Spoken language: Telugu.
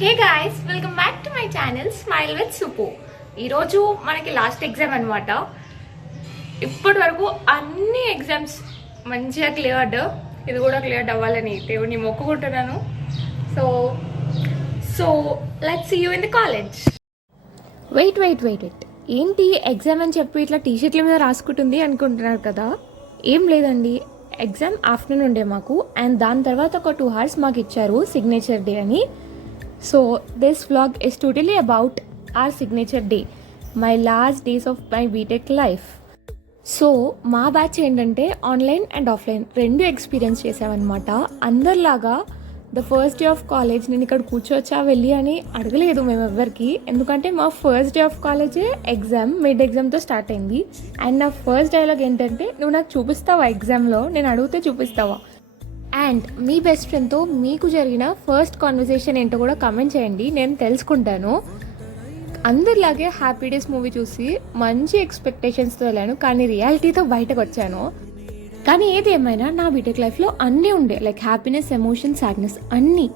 Hey guys, welcome back to my channel smile with Supu. ఈరోజు మనకి లాస్ట్ ఎగ్జామ్ అనమాట. ఇప్పటి వరకు అన్ని ఎగ్జామ్స్ మంచిగా క్లియర్డ్, ఇది కూడా క్లియర్ అవ్వాలని దేవుడిని మొక్కుకుంటున్నాను. So let's see you in the college. Wait ఏంటి ఎగ్జామ్ అని చెప్పి ఇట్లా టీషర్ట్ల మీద రాసుకుంటుంది అనుకుంటున్నారు కదా. ఏం లేదండి, ఎగ్జామ్ ఆఫ్టర్నూన్ ఉండే మాకు, అండ్ దాని తర్వాత ఒక 2 hours మాకు ఇచ్చారు సిగ్నేచర్ డే అని. So this vlog is totally about our signature day, my last days of my BTech life. So మా బ్యాచ్ ఏంటంటే ఆన్లైన్ అండ్ ఆఫ్లైన్ రెండు ఎక్స్పీరియన్స్ చేసామన్నమాట. అందరిలాగా the first day of college నేను ఇక్కడ కూర్చోవచ్చా వెళ్ళి అని అడగలేదు మేము ఎవ్వరికి, ఎందుకంటే మా ఫస్ట్ డే ఆఫ్ కాలేజే ఎగ్జామ్ మిడ్ ఎగ్జామ్తో స్టార్ట్ అయింది. అండ్ నా ఫస్ట్ డైలాగ్ ఏంటంటే, నువ్వు నాకు చూపిస్తావా ఎగ్జామ్లో, నేను అడిగితే చూపిస్తావా. అండ్ మీ బెస్ట్ ఫ్రెండ్తో మీకు జరిగిన ఫస్ట్ కాన్వర్సేషన్ ఏంటో కూడా కమెంట్ చేయండి, నేను తెలుసుకుంటాను. అందరిలాగే హ్యాపీ డేస్ మూవీ చూసి మంచి ఎక్స్పెక్టేషన్స్తో వెళ్ళాను, కానీ రియాలిటీతో బయటకు వచ్చాను. కానీ ఏది ఏమైనా నా బీటెక్ లైఫ్లో అన్నీ ఉండే, లైక్ హ్యాపీనెస్, ఎమోషన్, సాడ్నెస్ అన్నీ.